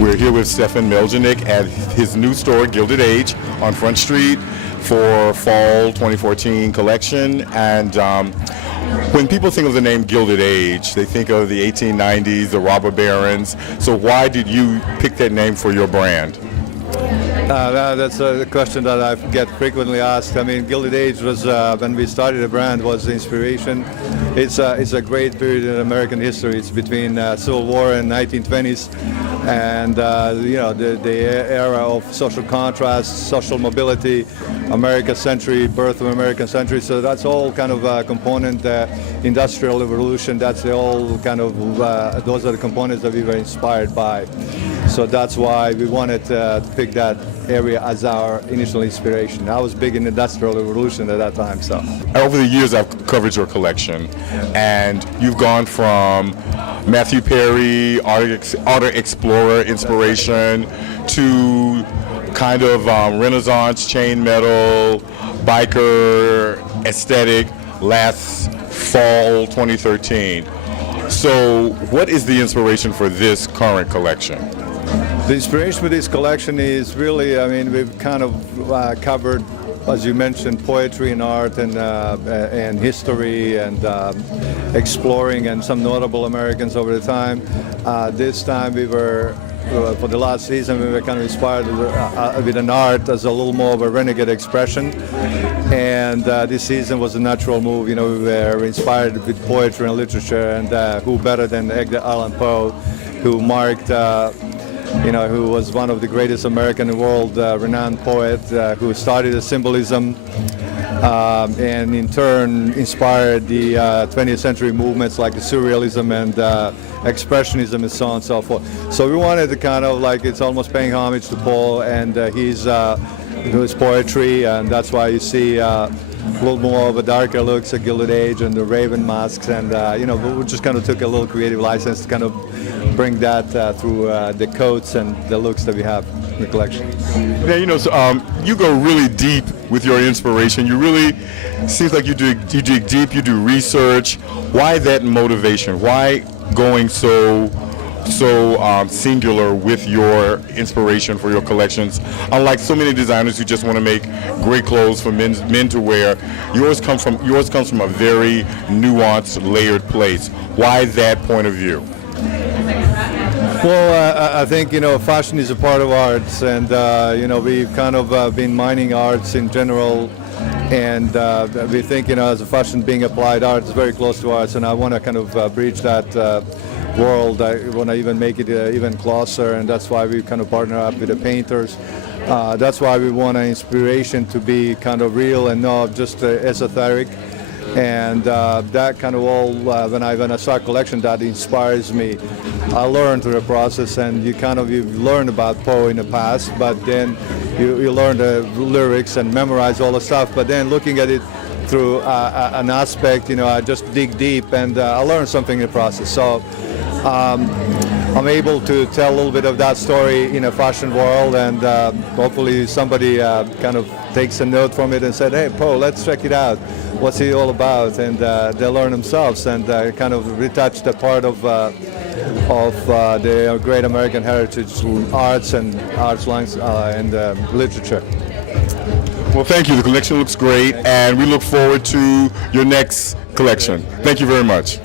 We're here with Stefan Meljanik at his new store, Gilded Age, on Front Street for Fall 2014 collection. And when people think of the name Gilded Age, they think of the 1890s, the robber barons. So why did you pick that name for your brand? That's a question that I get frequently asked. I mean, Gilded Age was, when we started the brand, was the inspiration. It's a great period in American history. It's between Civil War and 1920s, and the era of social contrast, social mobility, American century, birth of American century. So that's all kind of a component. Industrial revolution. That's the all kind of those are the components that we were inspired by. So that's why we wanted to pick that area as our initial inspiration. I was big in Industrial Revolution at that time. So over the years, I've covered your collection, and you've gone from Matthew Perry, Auto Explorer inspiration, to kind of Renaissance chain metal, biker aesthetic last fall 2013. So what is the inspiration for this current collection? The inspiration for this collection is really, I mean, we've kind of covered, as you mentioned, poetry and art and history and exploring and some notable Americans over the time. This time we were, for the last season, we were kind of inspired with an art as a little more of a renegade expression. And this season was a natural move. You know, we were inspired with poetry and literature, and who better than Edgar Allan Poe, who marked who was one of the greatest American in the world, renowned poet, who started the symbolism and in turn inspired the 20th century movements like the Surrealism and Expressionism and so on and so forth. So we wanted to kind of like, it's almost paying homage to Poe and his poetry, and that's why you see a little more of a darker looks at Gilded Age and the raven masks, and we just kind of took a little creative license to kind of bring that through the coats and the looks that we have in the collection. Now, so, you go really deep with your inspiration. You really, seems like you dig deep, you do research. Why that motivation? Why going so singular with your inspiration for your collections? Unlike so many designers who just want to make great clothes for men to wear, yours comes from a very nuanced, layered place. Why that point of view? Well, I think, fashion is a part of arts, and, we've kind of been mining arts in general, and we think, as a fashion being applied art is very close to arts, and I want to kind of breach that world. I want to even make it even closer, and that's why we kind of partner up with the painters. That's why we want an inspiration to be kind of real and not just esoteric. And that kind of all, when I start collection, that inspires me. I learn through the process, and you've learned about Poe in the past, but then you learn the lyrics and memorize all the stuff, but then looking at it through an aspect, I just dig deep, and I learn something in the process. So I'm able to tell a little bit of that story in a fashion world, and hopefully somebody kind of takes a note from it and said, hey, Poe, let's check it out. What's he all about? And they learn themselves and kind of retouch the part of the great American heritage, arts and arts lines and literature. Well, thank you. The collection looks great, and we look forward to your next collection. Thank you very much.